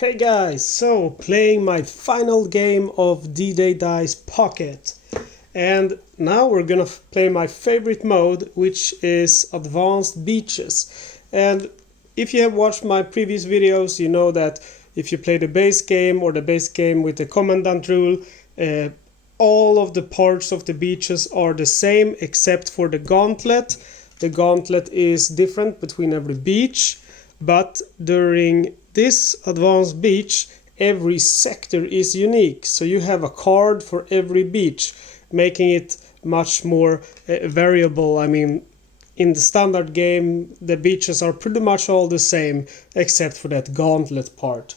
Hey guys, so playing my final game of D-Day Dice Pocket, and now we're gonna play my favorite mode, which is Advanced Beaches. And if you have watched my previous videos, you know that if you play the base game or the base game with the commandant rule, all of the parts of the beaches are the same except for the Gauntlet. The Gauntlet is different between every beach, but during this advanced beach, every sector is unique. So you have a card for every beach, making it much more variable. I mean, in the standard game, the beaches are pretty much all the same, except for that Gauntlet part.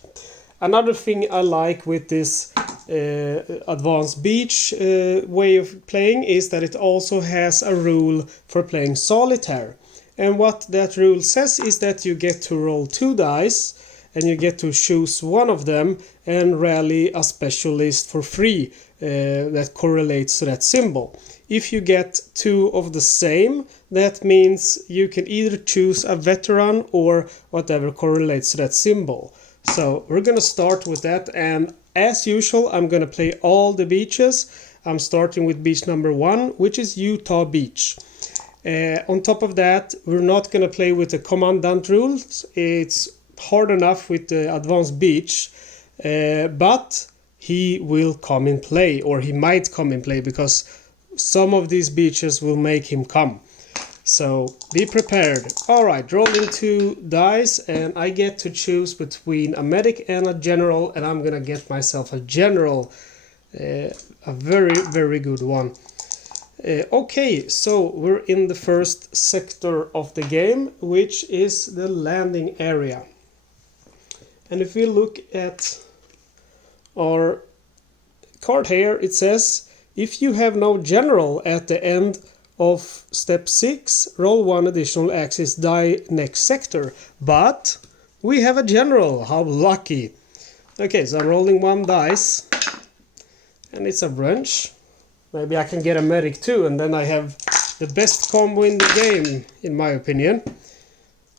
Another thing I like with this advanced beach way of playing is that it also has a rule for playing solitaire. And what that rule says is that you get to roll 2 dice and you get to choose one of them and rally a specialist for free that correlates to that symbol. If you get 2 of the same, that means you can either choose a veteran or whatever correlates to that symbol. So we're gonna start with that, and as usual I'm gonna play all the beaches. I'm starting with beach number 1, which is Utah Beach. On top of that, we're not going to play with the commandant rules. It's hard enough with the advanced beach, but he will come in play, or he might come in play, because some of these beaches will make him come. So be prepared. Alright, rolling 2 dice, and I get to choose between a medic and a general, and I'm going to get myself a general, a very, very good one. Okay, so we're in the first sector of the game, which is the landing area. And if we look at our card here, it says if you have no general at the end of step 6, roll 1 additional axis die next sector. But we have a general. How lucky. Okay, so I'm rolling 1 dice, and it's a wrench. Maybe I can get a medic too, and then I have the best combo in the game, in my opinion.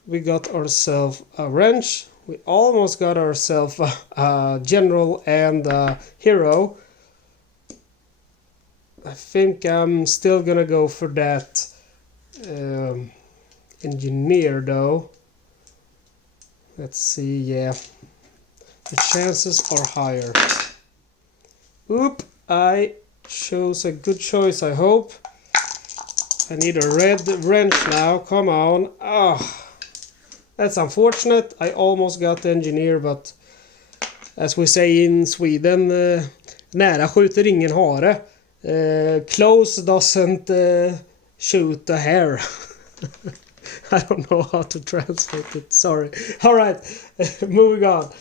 We got ourselves a wrench. We almost got ourselves a general and a hero. I think I'm still gonna go for that engineer though. Let's see, yeah. The chances are higher. Oop, I chose a good choice, I hope. I need a red wrench now, come on. That's unfortunate. I almost got the engineer, but as we say in Sweden, nära skjuter ingen hare. Close doesn't shoot a hare. I don't know how to translate it, sorry. Alright, moving on.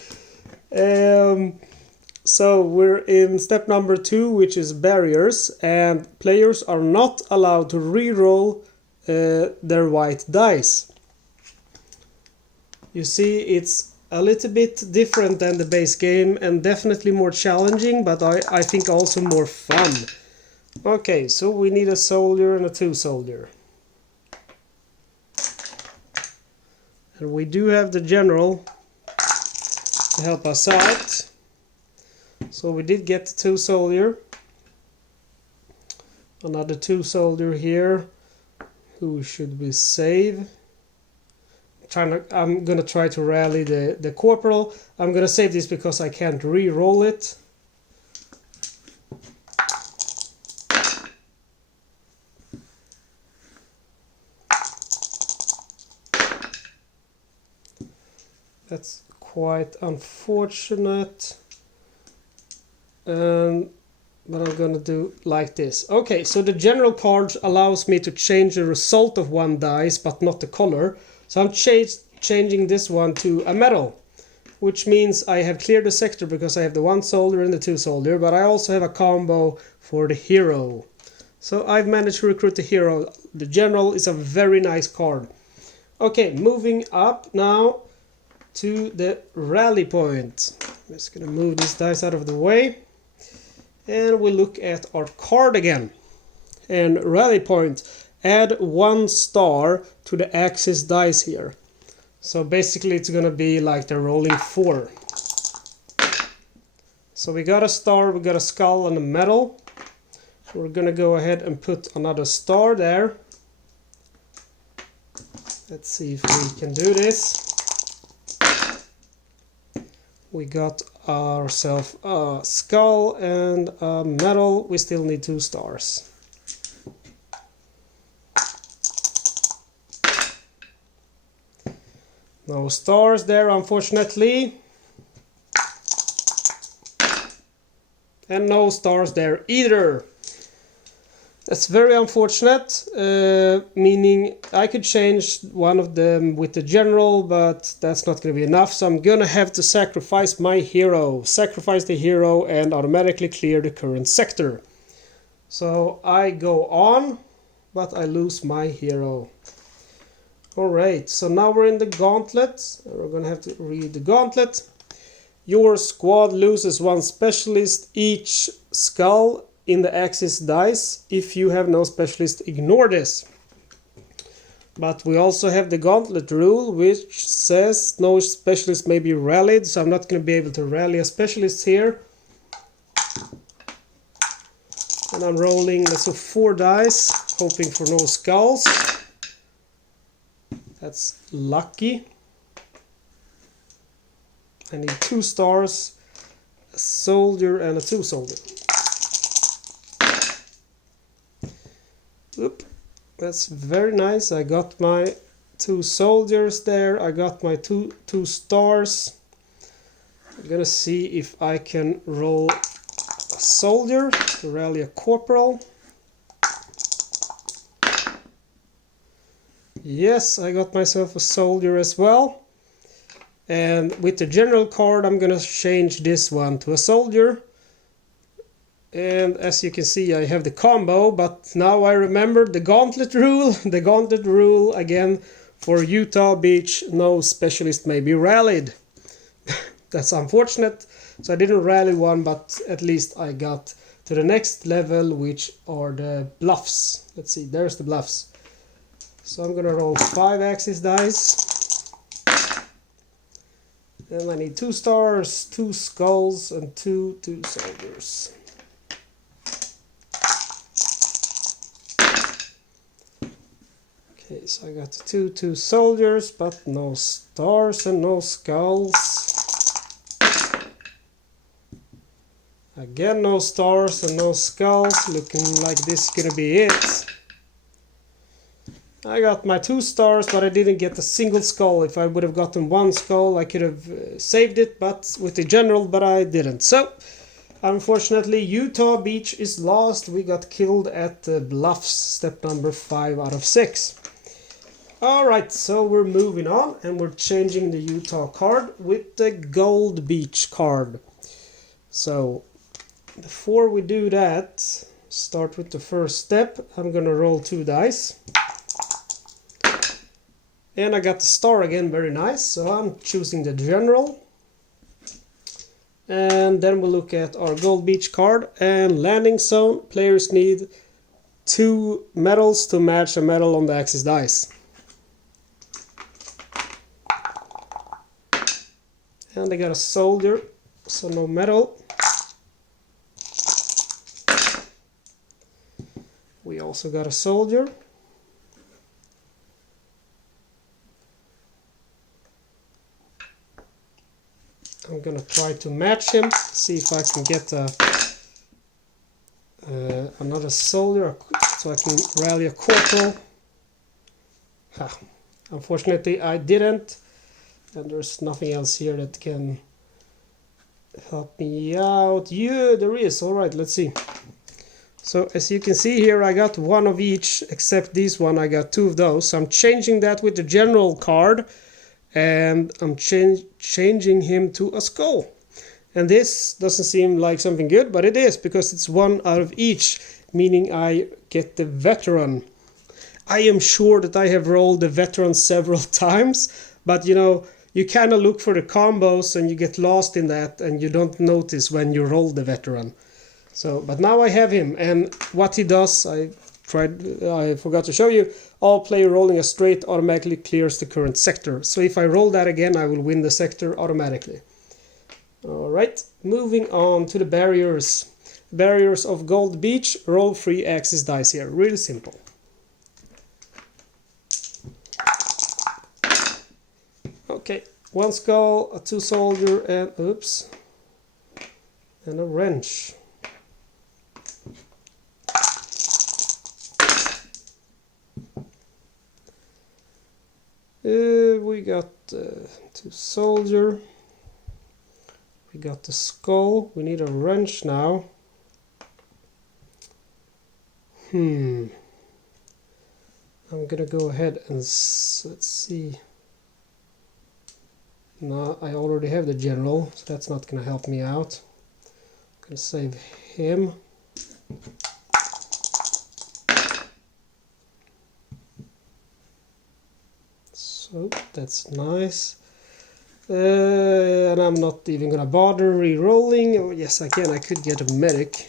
So we're in step number 2, which is barriers, and players are not allowed to re-roll their white dice. You see, it's a little bit different than the base game and definitely more challenging, but I think also more fun. Okay, so we need a soldier and a 2 soldier. And we do have the general to help us out. So we did get the 2 soldier. Another 2 soldier here. Who should we save? I'm gonna try to rally the corporal. I'm gonna save this because I can't re-roll it. That's quite unfortunate. But I'm gonna do like this. Okay, so the general card allows me to change the result of 1 dice, but not the color. So I'm changing this one to a metal, which means I have cleared the sector because I have the 1 soldier and the 2 soldier, but I also have a combo for the hero. So I've managed to recruit the hero. The general is a very nice card. Okay, moving up now to the rally point. I'm just gonna move this dice out of the way. And we look at our card again. And rally point. Add 1 star to the axis dice here. So basically it's gonna be like they're rolling 4. So we got a star, we got a skull and a medal. We're gonna go ahead and put another star there. Let's see if we can do this. We got ourselves a skull and a medal. We still need 2 stars. No stars there, unfortunately. And no stars there either. That's very unfortunate, meaning I could change one of them with the general, but that's not going to be enough, so I'm going to have to sacrifice my hero. Sacrifice the hero and automatically clear the current sector. So I go on, but I lose my hero. Alright, so now we're in the Gauntlet. We're going to have to read the Gauntlet. Your squad loses 1 specialist each skull in the Axis dice. If you have no specialist, ignore this. But we also have the Gauntlet rule, which says no specialist may be rallied, so I'm not going to be able to rally a specialist here. And I'm rolling, let's do 4 dice, hoping for no skulls. That's lucky. I need 2 stars, a soldier and a 2 soldier. Oop, that's very nice. I got my 2 soldiers there. I got my two stars. I'm gonna see if I can roll a soldier to rally a corporal. Yes, I got myself a soldier as well. And with the general card, I'm gonna change this one to a soldier. And as you can see, I have the combo, but now I remember the Gauntlet rule. The Gauntlet rule, again, for Utah Beach, no specialist may be rallied. That's unfortunate. So I didn't rally one, but at least I got to the next level, which are the bluffs. Let's see, there's the bluffs. So I'm gonna roll 5 Axis dice. And I need 2 stars, 2 skulls, and 2 soldiers. Okay, so I got 2 soldiers, but no stars and no skulls. Again, no stars and no skulls. Looking like this is gonna be it. I got my 2 stars, but I didn't get a single skull. If I would have gotten 1 skull, I could have saved it, but with the general, but I didn't. So, unfortunately, Utah Beach is lost. We got killed at the bluffs, step number 5 out of 6. Alright, so we're moving on, and we're changing the Utah card with the Gold Beach card. So, before we do that, start with the first step. I'm gonna roll 2 dice. And I got the star again, very nice, so I'm choosing the general. And then we'll look at our Gold Beach card and landing zone. Players need 2 medals to match a medal on the Axis dice. And they got a soldier, so no medal. We also got a soldier. I'm gonna try to match him, see if I can get another soldier so I can rally a corporal. Unfortunately I didn't, and there's nothing else here that can help me out. Yeah, there is. Alright, let's see. So as you can see here, I got 1 of each, except this one I got 2 of those. So I'm changing that with the general card. And I'm changing him to a skull. And this doesn't seem like something good, but it is, because it's 1 out of each, meaning I get the veteran. I am sure that I have rolled the veteran several times, but you know, you kind of look for the combos and you get lost in that and you don't notice when you roll the veteran. So, but now I have him, and what he does, I forgot to show you. All player rolling a straight automatically clears the current sector. So if I roll that again, I will win the sector automatically. Alright, moving on to the barriers. Barriers of Gold Beach, roll 3 axis dice here, really simple. Okay, 1 skull, a 2 soldier, and oops, and a wrench. We got 2 soldier. We got the skull. We need a wrench now. I'm gonna go ahead and let's see. No, I already have the general, so that's not gonna help me out. I'm gonna save him. So that's nice. And I'm not even gonna bother re-rolling. Oh yes, I can. I could get a medic.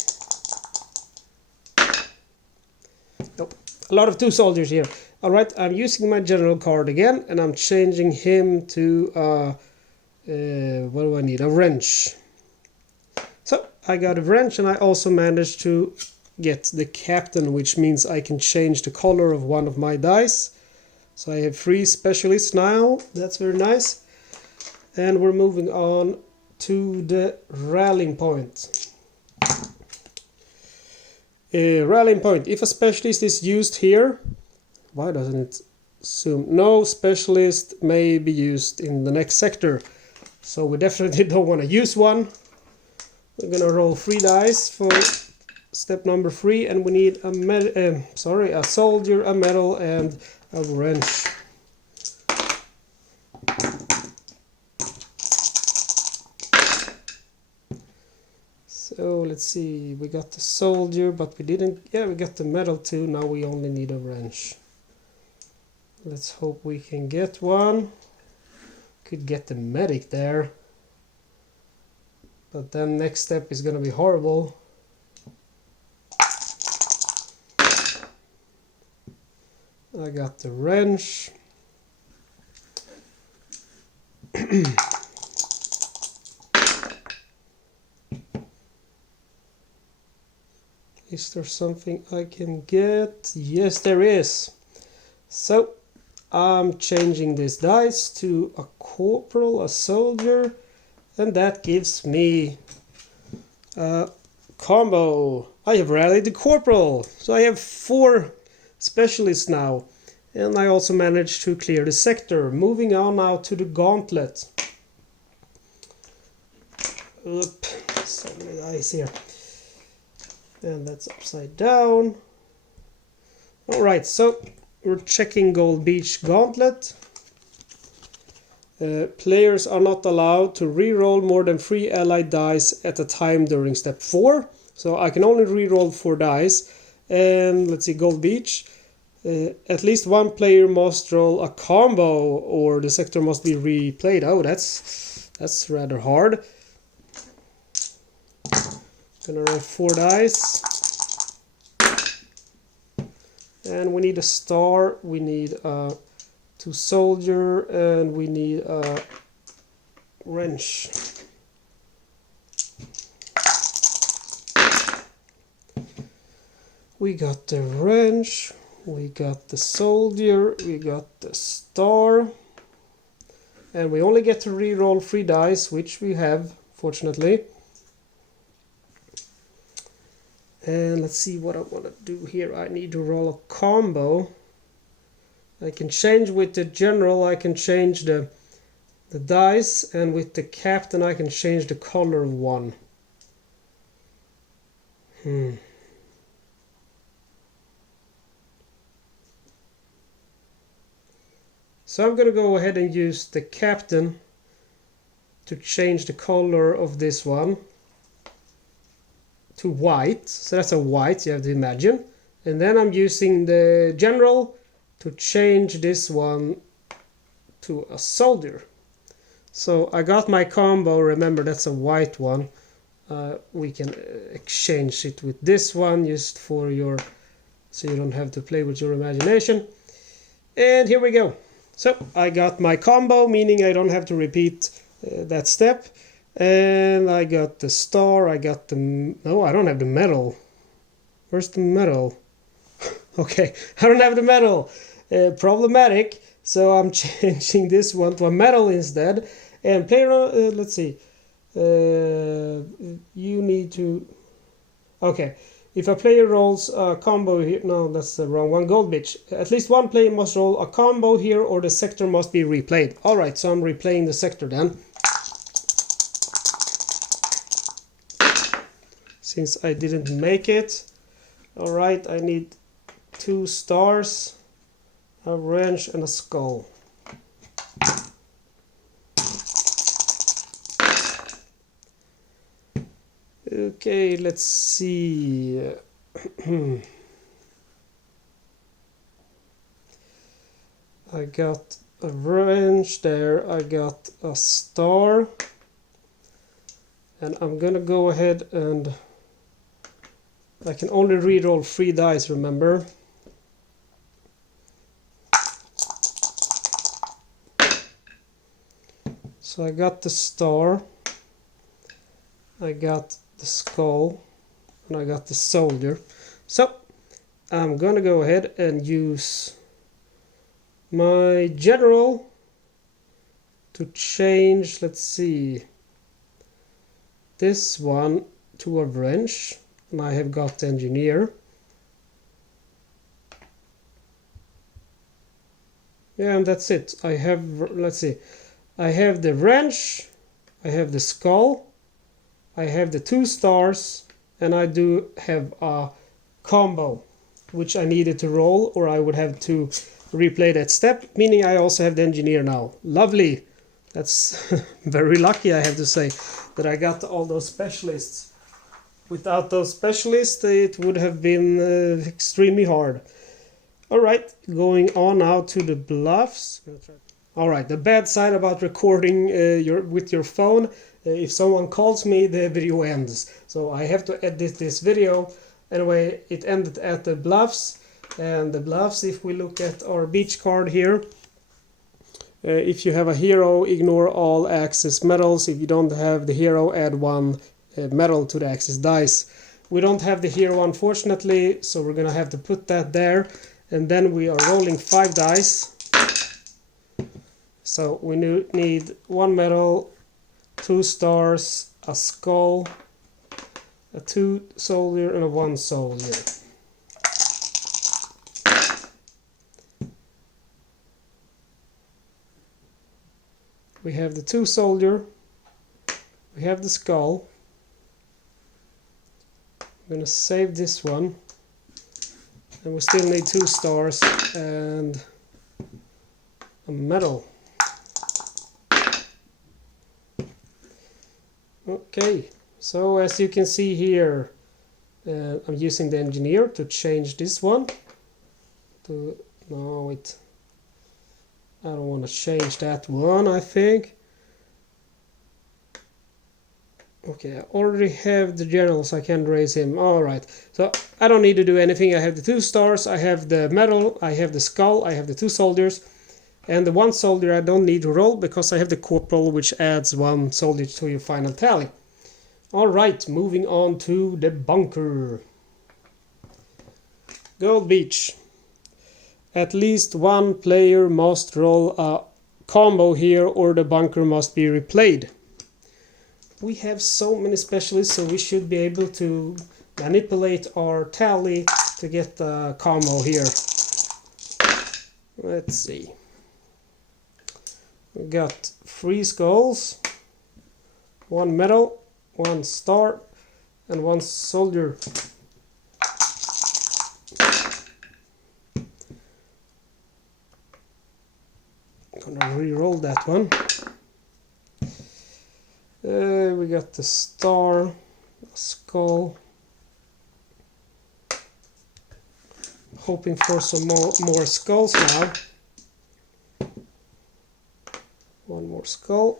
Nope. A lot of 2 soldiers here. Alright, I'm using my general card again, and I'm changing him to what do I need? A wrench. So I got a wrench, and I also managed to get the captain, which means I can change the color of one of my dice. So I have 3 specialists now. That's very nice. And we're moving on to the rallying point. Rallying point. If a specialist is used here, why doesn't it zoom? No specialist may be used in the next sector. So we definitely don't want to use one. We're gonna roll 3 dice for step number 3, and we need a soldier, a medal, and a wrench. So let's see, we got the soldier, but we didn't, yeah, we got the medal too. Now we only need a wrench. Let's hope we can get one. Could get the medic there. But then next step is gonna be horrible. I got the wrench. Is there something I can get? Yes, there is. So I'm changing this dice to a corporal, a soldier, and that gives me a combo. I have rallied the corporal, so I have 4 specialists now, and I also managed to clear the sector. Moving on now to the Gauntlet. Oop, so many dice here. And that's upside down. Alright, so we're checking Gold Beach Gauntlet. Players are not allowed to re-roll more than 3 allied dice at a time during step 4. So I can only re-roll 4 dice. And let's see, Gold Beach. At least 1 player must roll a combo, or the sector must be replayed. Oh, that's rather hard. Gonna roll 4 dice. And we need a star, we need a 2 soldier, and we need a wrench. We got the wrench, we got the soldier, we got the star. And we only get to re-roll 3 dice, which we have, fortunately. And let's see what I want to do here. I need to roll a combo. I can change with the general, I can change the dice, and with the captain I can change the color of one. So I'm going to go ahead and use the captain to change the color of this one to white. So that's a white, you have to imagine. And then I'm using the general to change this one to a soldier. So I got my combo. Remember, that's a white one. We can exchange it with this one just for your, so you don't have to play with your imagination. And here we go. So I got my combo, meaning I don't have to repeat that step. And I got the star, I got the... No, I don't have the medal. Where's the medal? Okay, I don't have the medal. Problematic. So I'm changing this one to a medal instead. And player, let's see. You need to... Okay, if a player rolls a combo here... No, that's the wrong one. Gold Beach. At least one player must roll a combo here or the sector must be replayed. Alright, so I'm replaying the sector then. Since I didn't make it. Alright, I need 2 stars, a wrench and a skull. Okay, let's see. I got a wrench there, I got a star. And I'm gonna go ahead and... I can only reroll 3 dice, remember? So I got the star, I got the skull, and I got the soldier. So I'm gonna go ahead and use my general to change, let's see, this one to a wrench. And I have got the engineer. Yeah, and that's it. I have, let's see, I have the wrench, I have the skull, I have the 2 stars, and I do have a combo, which I needed to roll, or I would have to replay that step, meaning I also have the engineer now. Lovely! That's very lucky, I have to say, that I got all those specialists. Without those specialists, it would have been extremely hard. Alright, going on now to the bluffs. Alright, the bad side about recording with your phone, if someone calls me, the video ends. So I have to edit this video. Anyway, it ended at the bluffs. And the bluffs, if we look at our beach card here, if you have a hero, ignore all access medals. If you don't have the hero, add 1 medal to the access dice. We don't have the hero, unfortunately, so we're gonna have to put that there. And then we are rolling 5 dice. So we need 1 medal, 2 stars, a skull, a 2 soldier, and a 1 soldier. We have the 2 soldier, we have the skull. I'm gonna save this one, and we still need 2 stars and a medal. Okay, so as you can see here, I'm using the engineer to change this one to... No, wait, I don't want to change that one, I think. Okay, I already have the general, so I can raise him. Alright, so I don't need to do anything. I have the 2 stars, I have the medal, I have the skull, I have the 2 soldiers. And the 1 soldier I don't need to roll because I have the corporal, which adds 1 soldier to your final tally. Alright, moving on to the bunker. Gold Beach. At least 1 player must roll a combo here or the bunker must be replayed. We have so many specialists, so we should be able to manipulate our tally to get the combo here. Let's see. We got 3 skulls, 1 medal, 1 star, and 1 soldier. I'm gonna re-roll that one. We got the star, a skull. Hoping for some more skulls now. 1 more skull.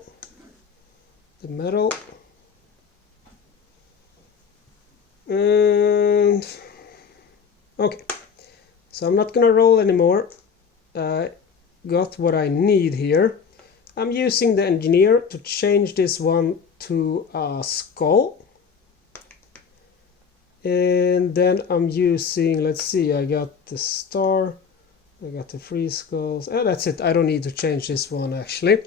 The medal. And okay, so I'm not gonna roll anymore. Got what I need here. I'm using the engineer to change this one to a skull. And then I'm using, let's see, I got the star, I got the 3 skulls. Oh, that's it. I don't need to change this one actually.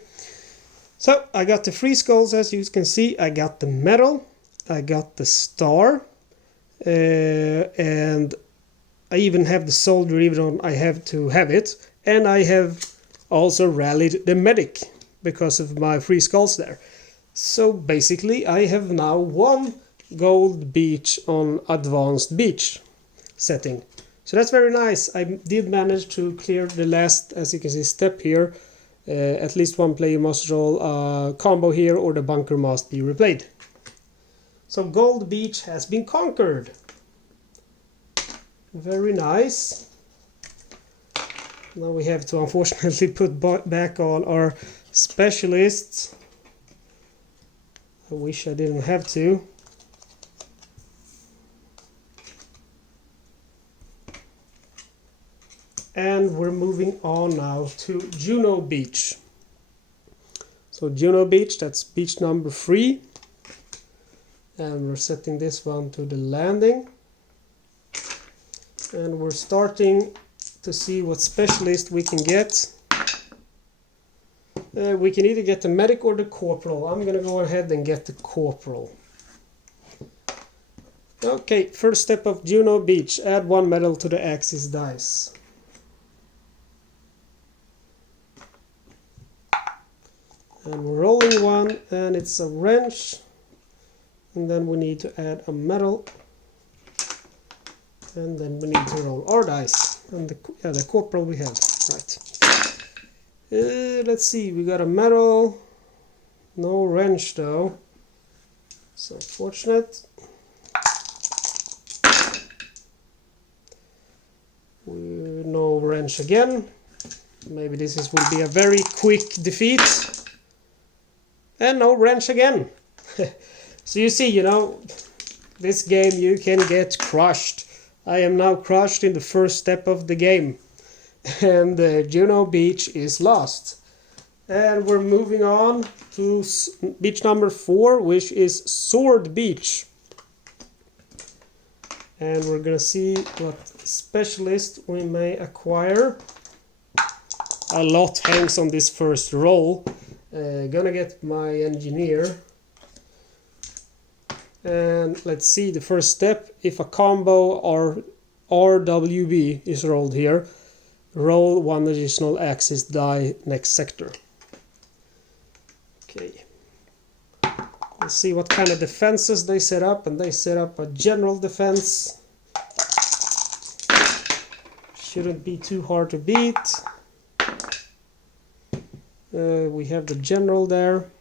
So I got the 3 skulls, as you can see. I got the medal, I got the star, and I even have the soldier, even though I have to have it. And I have also rallied the medic because of my 3 skulls there. So basically I have now 1 gold beach on advanced beach setting. So that's very nice. I did manage to clear the last, as you can see, step here. At least 1 player must roll a combo here, or the bunker must be replayed. So gold beach has been conquered. Very nice. Now we have to unfortunately put back on our specialists. I wish I didn't have to. And we're moving on now to Juno Beach. So Juno Beach, that's beach number 3. And we're setting this one to the landing. And we're starting to see what specialist we can get. We can either get the medic or the corporal. I'm gonna go ahead and get the corporal. Okay, first step of Juno Beach. Add 1 medal to the axis dice. And we're rolling 1, and it's a wrench. And then we need to add a medal. And then we need to roll our dice. And the corporal we have. Right. Let's see, we got a medal. No wrench though. So unfortunate. No wrench again. Maybe this will be a very quick defeat. And no wrench again. So you see, this game you can get crushed. I am now crushed in the first step of the game. And Juno Beach is lost. And we're moving on to beach number 4, which is Sword Beach. And we're gonna see what specialist we may acquire. A lot hangs on this first roll. Gonna get my engineer. And let's see the first step. If a combo or RWB is rolled here, roll 1 additional axis die next sector. Okay. Let's see what kind of defenses they set up, and they set up a general defense. Shouldn't be too hard to beat. We have the general there.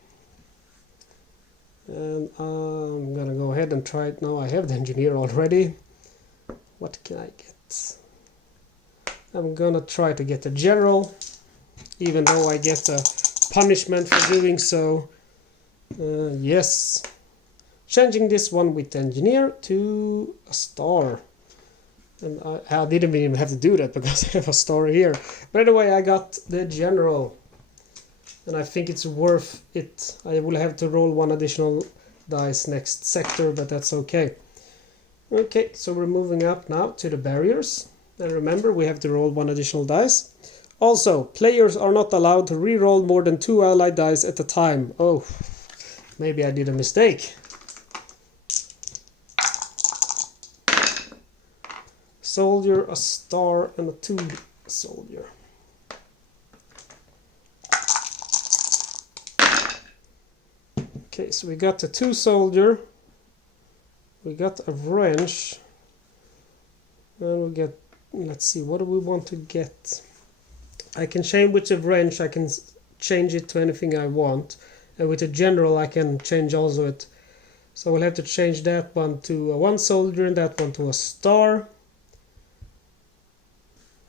And I'm gonna go ahead and try it now. I have the engineer already. What can I get? I'm gonna try to get the general, even though I get a punishment for doing so. Yes. Changing this one with the engineer to a star. And I didn't even have to do that because I have a star here. But anyway, I got the general. And I think it's worth it. I will have to roll 1 additional dice next sector, but that's okay. Okay, so we're moving up now to the barriers. And remember, we have to roll 1 additional dice. Also, players are not allowed to re-roll more than 2 allied dice at a time. Oh, maybe I did a mistake. Soldier, a star, and a 2 soldier. Okay, so we got the 2 soldier, we got a wrench, and we get, let's see, what do we want to get? I can change with the wrench, I can change it to anything I want, and with the general I can change also it. So we'll have to change that one to a 1 soldier and that one to a star.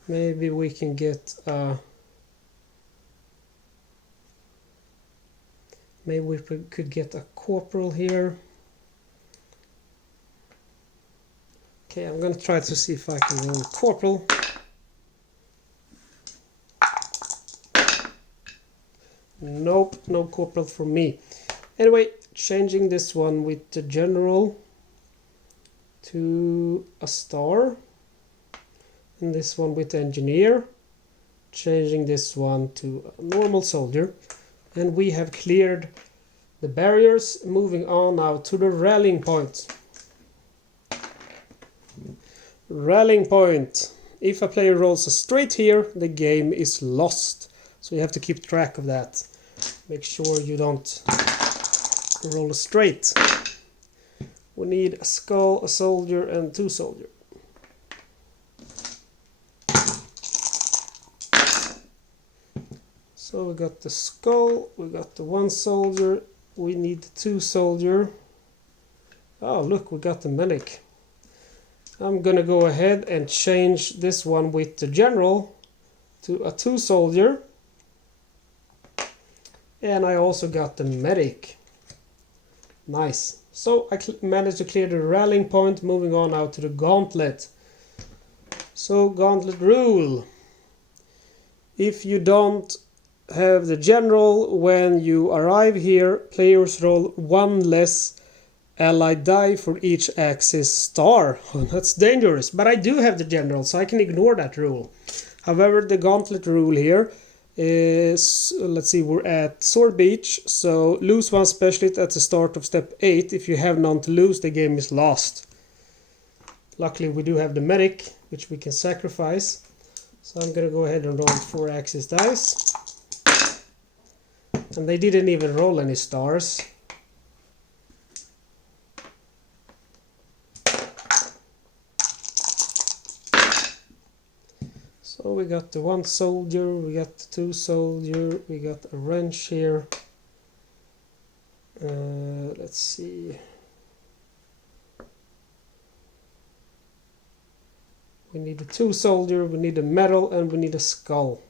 Maybe we can get maybe we could get a corporal here. Okay, I'm gonna try to see if I can roll corporal. Nope, no corporal for me. Anyway, changing this one with the general to a star, and this one with the engineer, changing this one to a normal soldier, and we have cleared the barriers. Moving on now to the rallying point. Rallying point. If a player rolls a straight here, the game is lost. So you have to keep track of that. Make sure you don't roll a straight. We need a skull, a soldier, and 2 soldiers. So we got the skull, we got the 1 soldier, we need the 2 soldier. Oh look, we got the medic. I'm gonna go ahead and change this one with the general to a 2 soldier. And I also got the medic. Nice. So I managed to clear the rallying point. Moving on now to the gauntlet. So gauntlet rule. If you don't have the general when you arrive here, players roll 1 less allied die for each axis star. Oh, that's dangerous, but I do have the general, so I can ignore that rule. However, the gauntlet rule here is, let's see, we're at Sword Beach, so lose 1 specialist at the start of step 8. If you have none to lose, the game is lost. Luckily we do have the medic, which we can sacrifice. So I'm gonna go ahead and roll 4 axis dice. And they didn't even roll any stars. So we got the 1 soldier, we got the 2 soldier, we got a wrench here. Let's see. We need a 2 soldier, we need a medal, and we need a skull.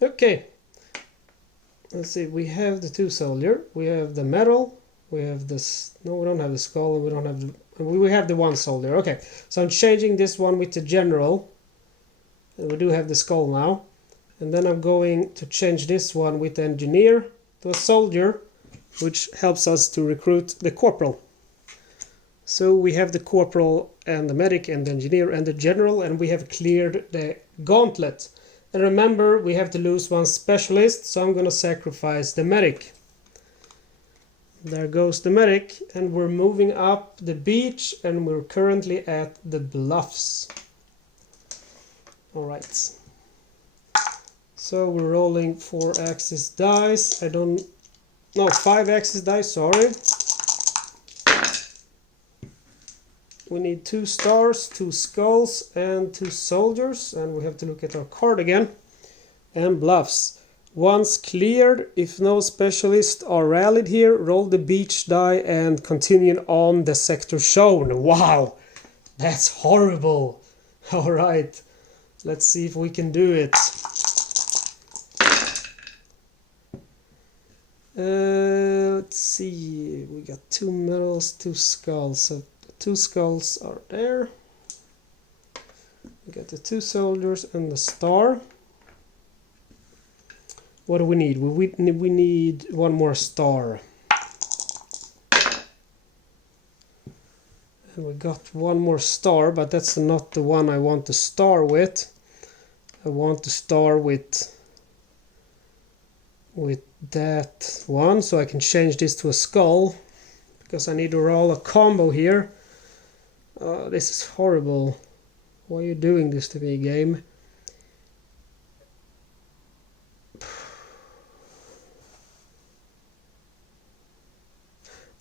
Okay, let's see, we have the 2 soldier, we have the medal, we have this, no, we don't have the skull, and we don't have the, we have the 1 soldier. Okay, so I'm changing this one with the general, and we do have the skull now, and then I'm going to change this one with the engineer to a soldier, which helps us to recruit the corporal. So we have the corporal and the medic and the engineer and the general, and we have cleared the gauntlet. And remember, we have to lose 1 specialist, so I'm going to sacrifice the medic. There goes the medic, and we're moving up the beach, and we're currently at the bluffs. Alright. So we're rolling 4 axis dice. 5 axis dice, sorry. We need 2 stars, 2 skulls, and 2 soldiers, and we have to look at our card again. And bluffs. Once cleared, if no specialists are rallied here, roll the beach die and continue on the sector shown. Wow, that's horrible. Alright, let's see if we can do it. Let's see, we got 2 medals, 2 skulls, so 2 skulls are there. We got the 2 soldiers and the star. What do we need? We need 1 more star. And we got 1 more star, but that's not the one I want to star with. I want to star with that one, so I can change this to a skull, because I need to roll a combo here. This is horrible. Why are you doing this to me, game?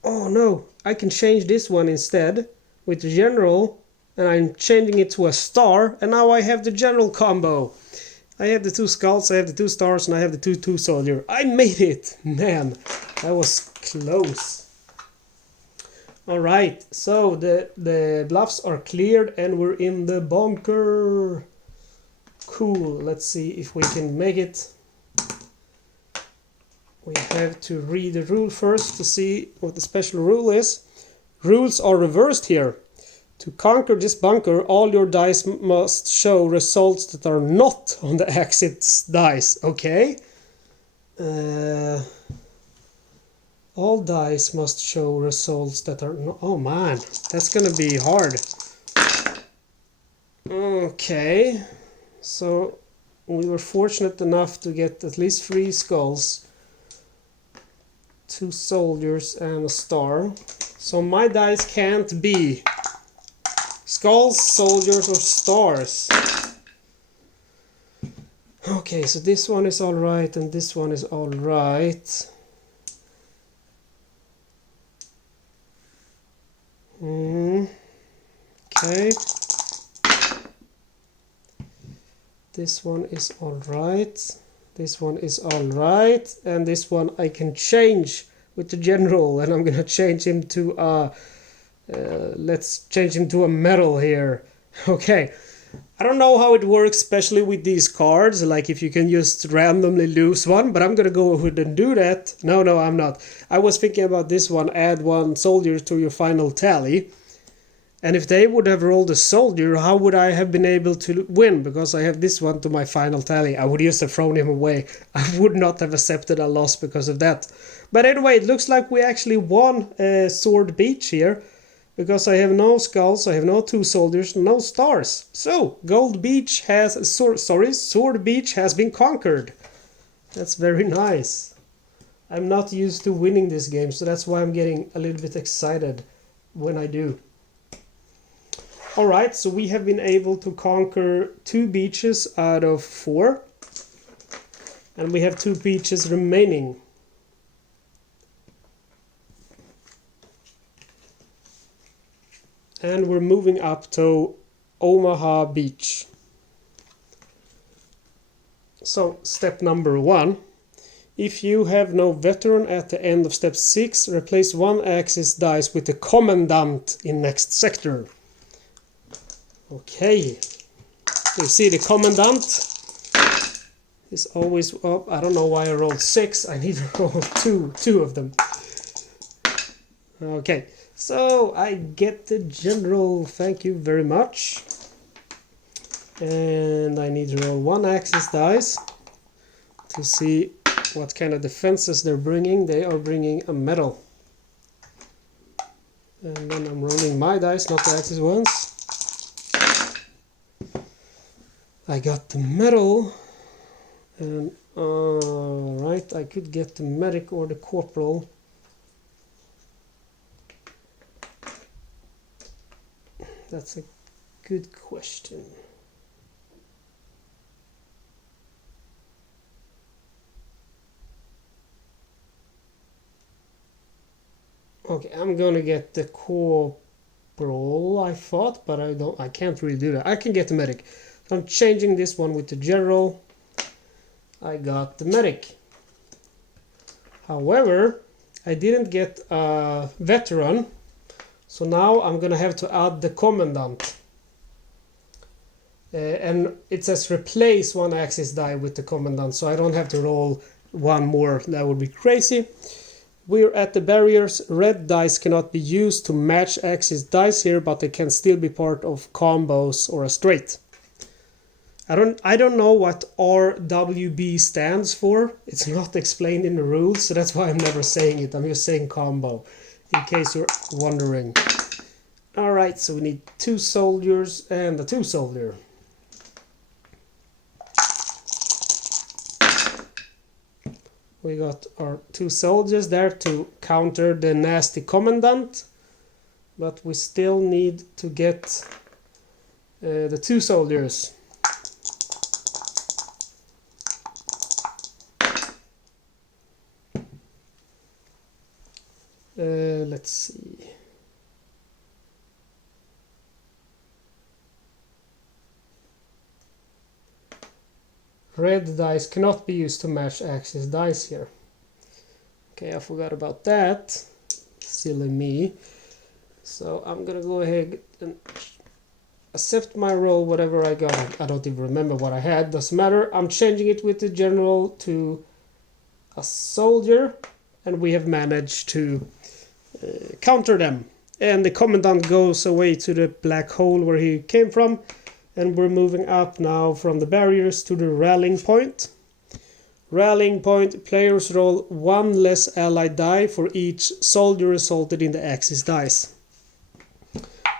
Oh no, I can change this one instead with the general, and I'm changing it to a star, and now I have the general combo. I have the 2 skulls, I have the 2 stars, and I have the 2 soldier. I made it! Man, that was close. Alright, so the bluffs are cleared and we're in the bunker. Cool, let's see if we can make it. We have to read the rule first to see what the special rule is. Rules are reversed here. To conquer this bunker, all your dice must show results that are not on the exit dice. Okay. All dice must show results that are not... Oh man, that's gonna be hard. Okay, so we were fortunate enough to get at least 3 skulls, 2 soldiers and a star. So my dice can't be skulls, soldiers or stars. Okay, so this one is alright and this one is alright. Okay. This one is alright. This one is alright. And this one I can change with the general. And I'm gonna change him to a... let's change him to a medal here. Okay. I don't know how it works, especially with these cards, like if you can just randomly lose one, but I'm gonna go ahead and do that. No, I'm not. I was thinking about this one, add 1 soldier to your final tally. And if they would have rolled a soldier, how would I have been able to win? Because I have this one to my final tally. I would just have thrown him away. I would not have accepted a loss because of that. But anyway, it looks like we actually won Sword Beach here. Because I have no skulls, I have no 2 soldiers, no stars. So, Sword Beach has been conquered. That's very nice. I'm not used to winning this game, so that's why I'm getting a little bit excited when I do. Alright, so we have been able to conquer 2 beaches out of 4. And we have 2 beaches remaining. And we're moving up to Omaha Beach. So, step number 1. If you have no veteran at the end of step 6, replace 1 axis dice with the commandant in next sector. Okay. You see the commandant is always up. I don't know why I rolled 6. I need to roll two of them. Okay. So I get the general, thank you very much. And I need to roll 1 axis dice to see what kind of defenses they're bringing. They are bringing a medal. And then I'm rolling my dice, not the axis ones. I got the medal. And right, I could get the medic or the corporal. That's a good question. Okay, I'm gonna get the corporal, I thought, but I can't really do that. I can get the medic. So I'm changing this one with the general. I got the medic. However, I didn't get a veteran. So now I'm gonna have to add the commandant. And it says replace 1 axis die with the commandant, so I don't have to roll 1 more. That would be crazy. We're at the barriers. Red dice cannot be used to match axis dice here, but they can still be part of combos or a straight. I don't know what RWB stands for. It's not explained in the rules, so that's why I'm never saying it. I'm just saying combo, in case you're wondering. Alright, so we need 2 soldiers and a 2 soldier. We got our 2 soldiers there to counter the nasty commandant. But we still need to get the 2 soldiers. Let's see. Red dice cannot be used to match axis dice here. Okay, I forgot about that. Silly me. So I'm gonna go ahead and accept my roll, whatever I got. I don't even remember what I had. Doesn't matter. I'm changing it with the general to a soldier. And we have managed to counter them. And the commandant goes away to the black hole where he came from. And we're moving up now from the barriers to the rallying point. Rallying point, players roll one less allied die for each soldier resulted in the Axis dice.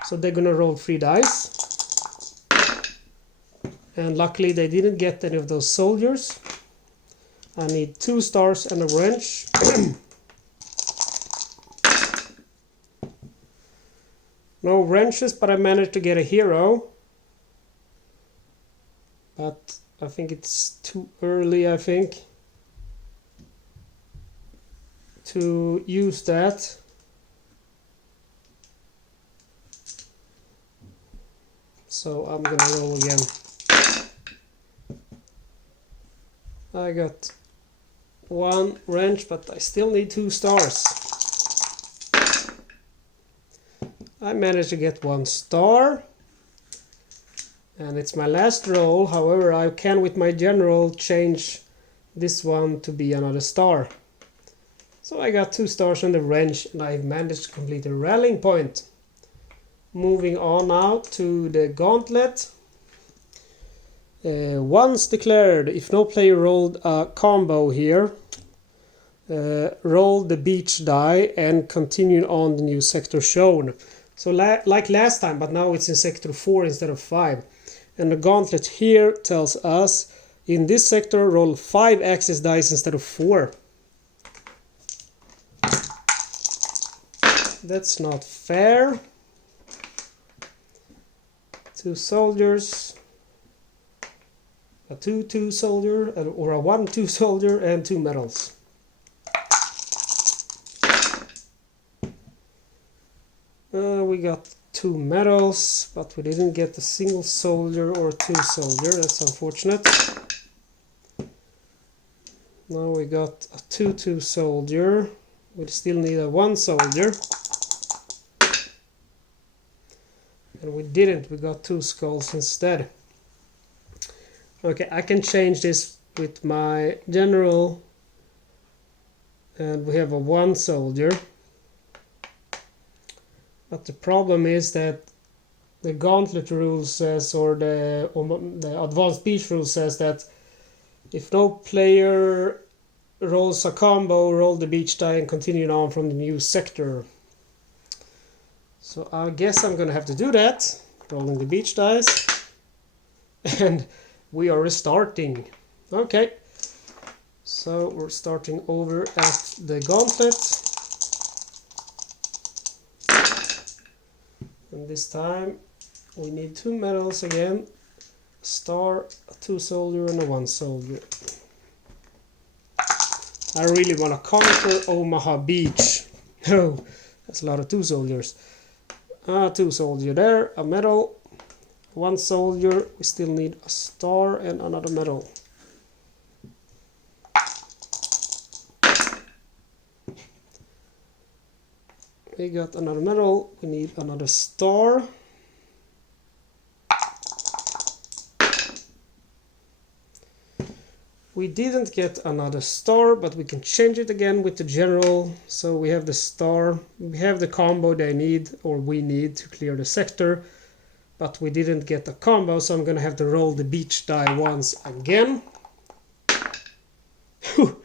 So they're gonna roll 3 dice. And luckily they didn't get any of those soldiers. I need 2 stars and a wrench. No wrenches, but I managed to get a hero. But I think it's too early, I think, to use that. So I'm gonna roll again. I got 1 wrench, but I still need 2 stars. I managed to get 1 star. And it's my last roll. However, I can with my general change this one to be another star. So I got 2 stars on the wrench and I managed to complete a rallying point. Moving on now to the Gauntlet. Once declared, if no player rolled a combo here, roll the beach die and continue on the new sector shown. So like last time, but now it's in sector 4 instead of 5. And the Gauntlet here tells us, in this sector roll 5 Axis dice instead of 4. That's not fair. 2 soldiers, a 2-2 soldier, or a 1-2 soldier, and 2 medals. We got 2 medals, but we didn't get a single soldier or 2 soldier. That's unfortunate. Now we got a 2-2 soldier. We still need a 1 soldier. And we didn't. We got 2 skulls instead. Okay, I can change this with my general. And we have a 1 soldier. But the problem is that the Gauntlet rule says, or the Advanced Beach rule says that if no player rolls a combo, roll the beach die and continue on from the new sector. So I guess I'm gonna have to do that. Rolling the beach dice. And we are restarting. Okay. So we're starting over at the Gauntlet. And this time we need 2 medals again, a star, a 2 soldier and a 1 soldier. I really want to conquer Omaha Beach. Oh, that's a lot of 2 soldiers. 2 soldier there, a medal, 1 soldier, we still need a star and another medal. We got another medal, we need another star. We didn't get another star, but we can change it again with the general. So we have the star, we have the combo they need, or we need to clear the sector. But we didn't get a combo, so I'm gonna have to roll the beach die once again. Whew,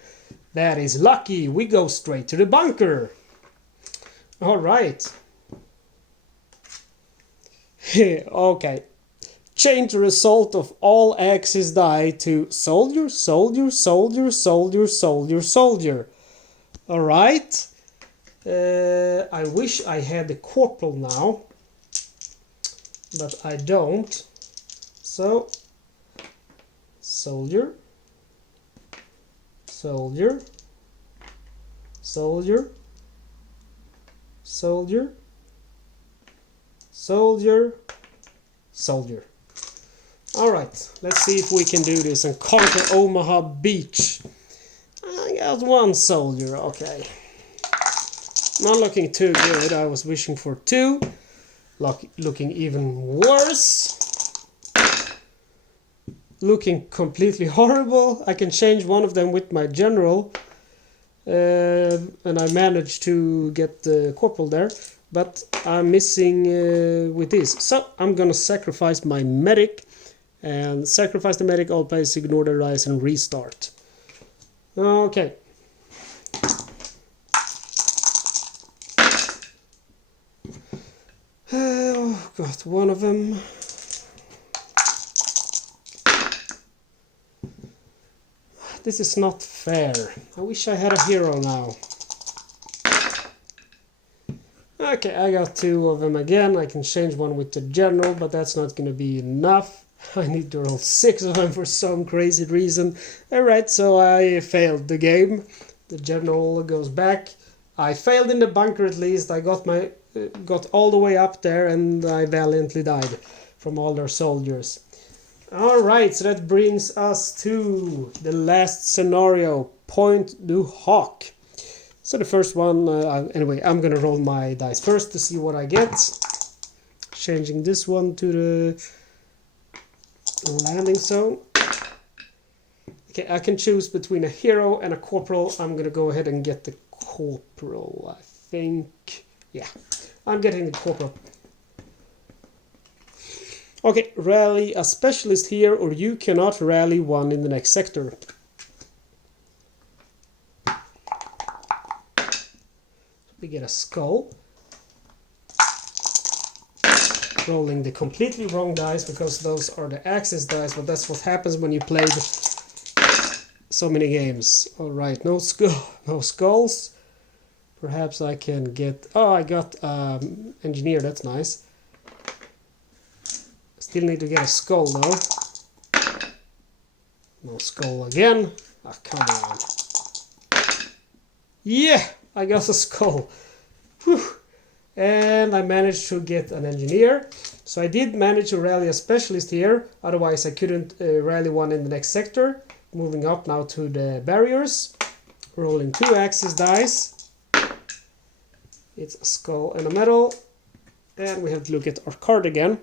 that is lucky, we go straight to the bunker. All right. Okay. Change the result of all Axis die to soldier, soldier, soldier, soldier, soldier, soldier. All right. I wish I had the corporal now, but I don't. So, soldier, soldier, soldier, soldier, soldier, soldier. Alright, let's see if we can do this and conquer Omaha Beach. I got 1 soldier, okay. Not looking too good, I was wishing for 2. Looking even worse. Looking completely horrible. I can change one of them with my general. And I managed to get the corporal there, but I'm missing with this. So I'm gonna sacrifice my medic, and sacrifice the medic, all players ignore the dice and restart. Okay. Oh, got one of them. This is not fair. I wish I had a hero now. Okay, I got two of them again. I can change one with the general, but that's not going to be enough. I need to roll 6 of them for some crazy reason. Alright, so I failed the game. The general goes back. I failed in the bunker at least. I got all the way up there and I valiantly died from all their soldiers. Alright, so that brings us to the last scenario, Pointe du Hoc. So the first one, anyway, I'm gonna roll my dice first to see what I get. Changing this one to the landing zone. Okay, I can choose between a hero and a corporal. I'm gonna go ahead and get the corporal, I think. Yeah, I'm getting the corporal. Okay, rally a specialist here, or you cannot rally one in the next sector. We get a skull. Rolling the completely wrong dice because those are the axis dice, but that's what happens when you played so many games. Alright, no skulls. Perhaps I can get... Oh, I got engineer, that's nice. Still need to get a skull though. No skull again. Ah, come on. Yeah! I got a skull. Whew. And I managed to get an engineer. So I did manage to rally a specialist here. Otherwise I couldn't rally one in the next sector. Moving up now to the barriers. Rolling 2 axis dice. It's a skull and a medal. And we have to look at our card again.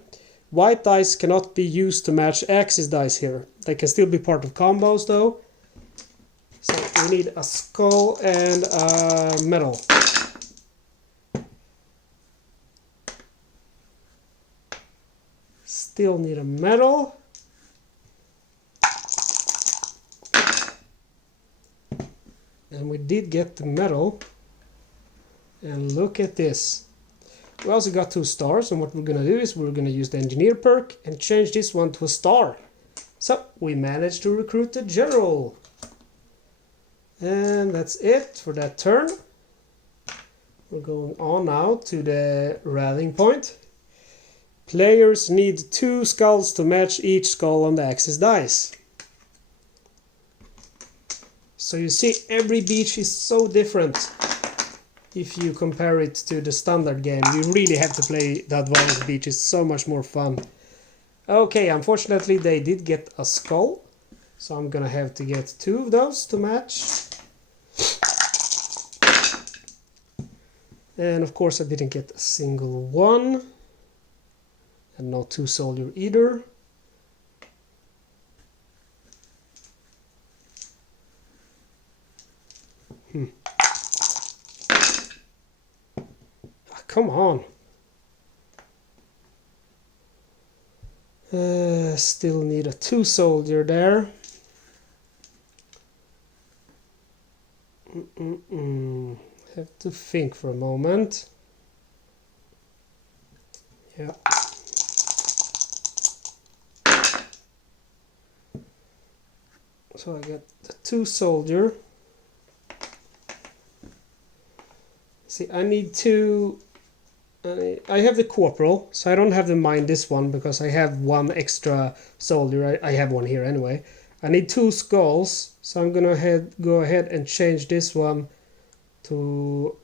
White dice cannot be used to match axis dice here. They can still be part of combos though. So we need a skull and a medal. Still need a medal. And we did get the medal. And look at this. We also got 2 stars, and what we're gonna do is we're gonna use the engineer perk and change this one to a star. So we managed to recruit the general. And that's it for that turn. We're going on now to the rallying point. Players need 2 skulls to match each skull on the axis dice. So you see, every beach is so different. If you compare it to the standard game, you really have to play the advanced beach. It's so much more fun. Okay, unfortunately they did get a skull. So I'm gonna have to get 2 of those to match. And of course I didn't get a single one. And no 2 soldier either. Come on. Still need a 2 soldier there. Have to think for a moment. Yeah. So I got the 2 soldier. See, I need 2. I have the corporal, so I don't have to mind this one because I have 1 extra soldier. I have one here anyway. I need 2 skulls, so I'm gonna go ahead and change this one to,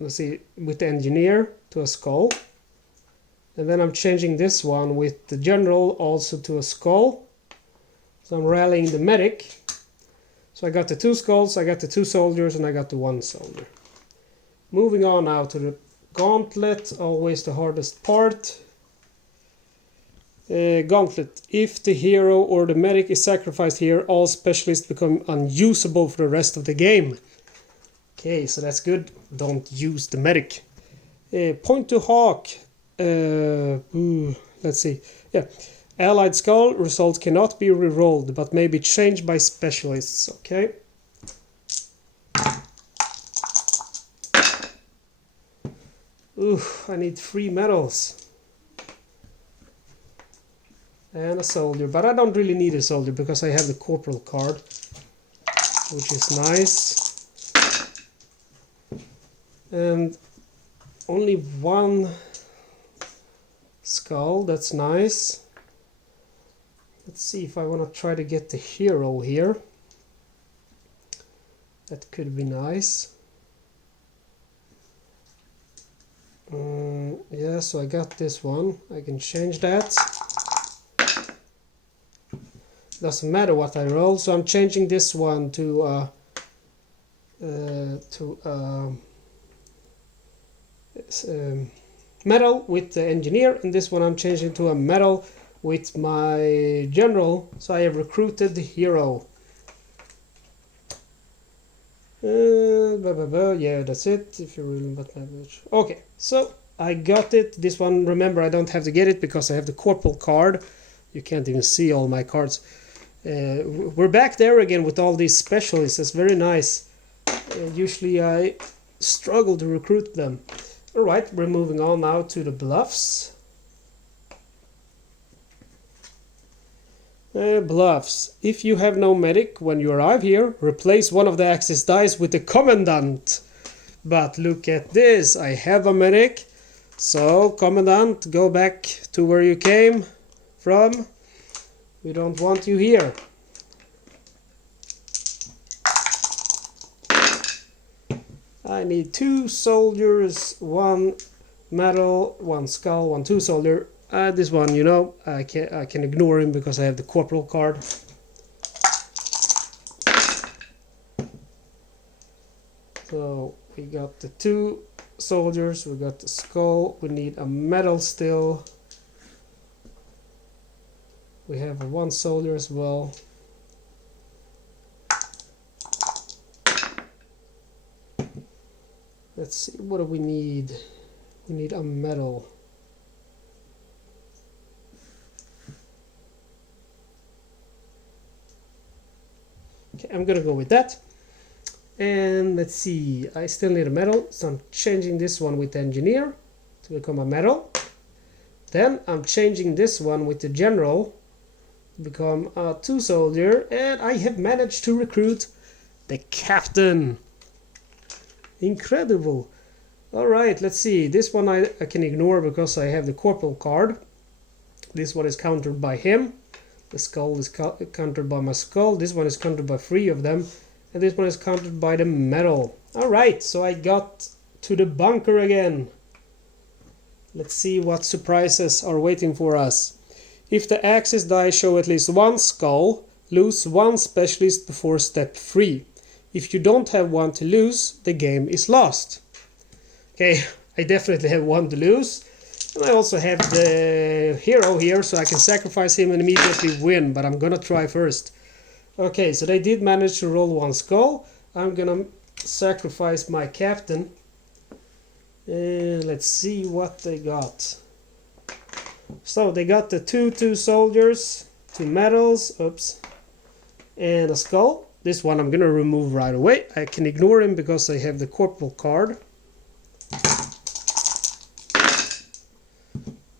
let's see, with the engineer to a skull. And then I'm changing this one with the general also to a skull. So I'm rallying the medic. So I got the 2 skulls, I got the 2 soldiers, and I got the 1 soldier. Moving on now to the Gauntlet, always the hardest part. Gauntlet. If the hero or the medic is sacrificed here, all specialists become unusable for the rest of the game. Okay, so that's good. Don't use the medic. Pointe du Hoc. Let's see. Yeah. Allied skull results cannot be rerolled, but may be changed by specialists. Okay. Ooh, I need 3 medals. And a soldier, but I don't really need a soldier because I have the corporal card, which is nice. And only 1 skull, that's nice. Let's see if I want to try to get the hero here. That could be nice. Yeah, so I got this one. I can change that. Doesn't matter what I roll, so I'm changing this one to medal with the engineer, and this one I'm changing to a medal with my general, so I have recruited the hero. Yeah, that's it. If you really but okay, so I got it. This one, remember, I don't have to get it because I have the corporal card. You can't even see all my cards. We're back there again with all these specialists. It's very nice. Usually I struggle to recruit them. Alright, we're moving on now to the bluffs. Bluffs. If you have no medic when you arrive here, replace one of the access dice with the commandant. But look at this, I have a medic. So, commandant, go back to where you came from. We don't want you here. I need 2 soldiers, 1 medal, 1 skull, 1 2 soldier. This one, you know, I can ignore him because I have the corporal card. So we got the 2 soldiers, we got the skull, we need a medal still. We have a 1 soldier as well. Let's see, what do we need? We need a medal. Okay, I'm gonna go with that. And let's see, I still need a medal, so I'm changing this one with the engineer to become a medal. Then I'm changing this one with the general to become a 2 soldier, and I have managed to recruit the captain. Incredible. Alright, let's see, this one I can ignore because I have the corporal card. This one is countered by him. The skull is countered by my skull. This one is countered by 3 of them. And this one is countered by the medal. Alright, so I got to the bunker again. Let's see what surprises are waiting for us. If the access die show at least 1 skull, lose 1 specialist before step 3. If you don't have 1 to lose, the game is lost. Okay, I definitely have 1 to lose. And I also have the hero here, so I can sacrifice him and immediately win, but I'm gonna try first. Okay, so they did manage to roll 1 skull. I'm gonna sacrifice my captain. And let's see what they got. So they got the 2 soldiers, 2 medals, oops, and a skull. This one I'm gonna remove right away. I can ignore him because I have the corporal card.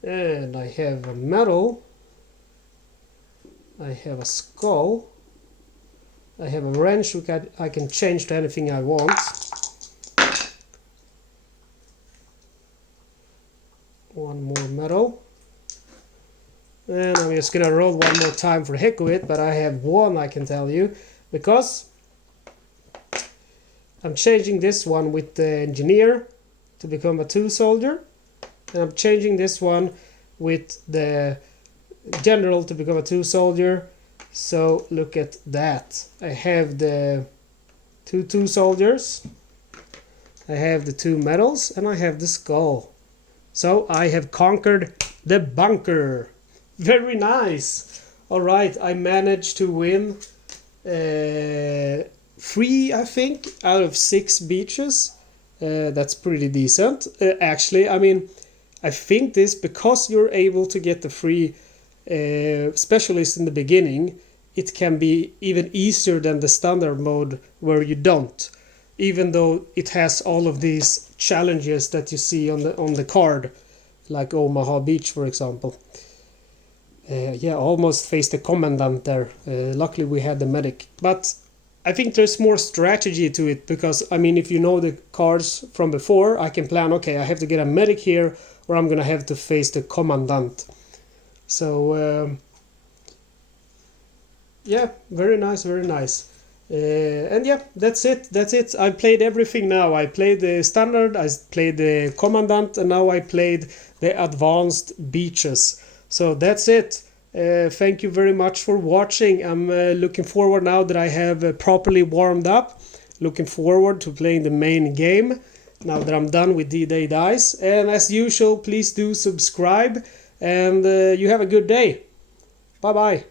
And I have a medal. I have a skull. I have a wrench which I can change to anything I want. One more medal. And I'm just gonna roll 1 more time for the heck of it, but I have 1, I can tell you, because I'm changing this one with the engineer to become a 2 soldier, and I'm changing this one with the general to become a 2 soldier. So look at that. I have the 2 soldiers, I have the 2 medals, and I have the skull. So I have conquered the bunker. Very nice. Alright, I managed to win 3, I think, out of 6 beaches. That's pretty decent. Actually, I mean, I think this, because you're able to get the free specialist in the beginning, it can be even easier than the standard mode where you don't. even though it has all of these challenges that you see on the card, like Omaha Beach, for example. Yeah, almost faced the commandant there. Luckily we had the medic, but I think there's more strategy to it, because I mean, if you know the cards from before, I can plan, okay, I have to get a medic here, or I'm gonna have to face the commandant. So yeah, very nice, very nice. And yeah, that's it. I played everything now. I played the standard, I played the commandant, and now I played the advanced beaches. So that's it. Thank you very much for watching. I'm looking forward, now that I have properly warmed up, looking forward to playing the main game now that I'm done with D-Day Dice. And as usual, please do subscribe, and you have a good day. Bye bye.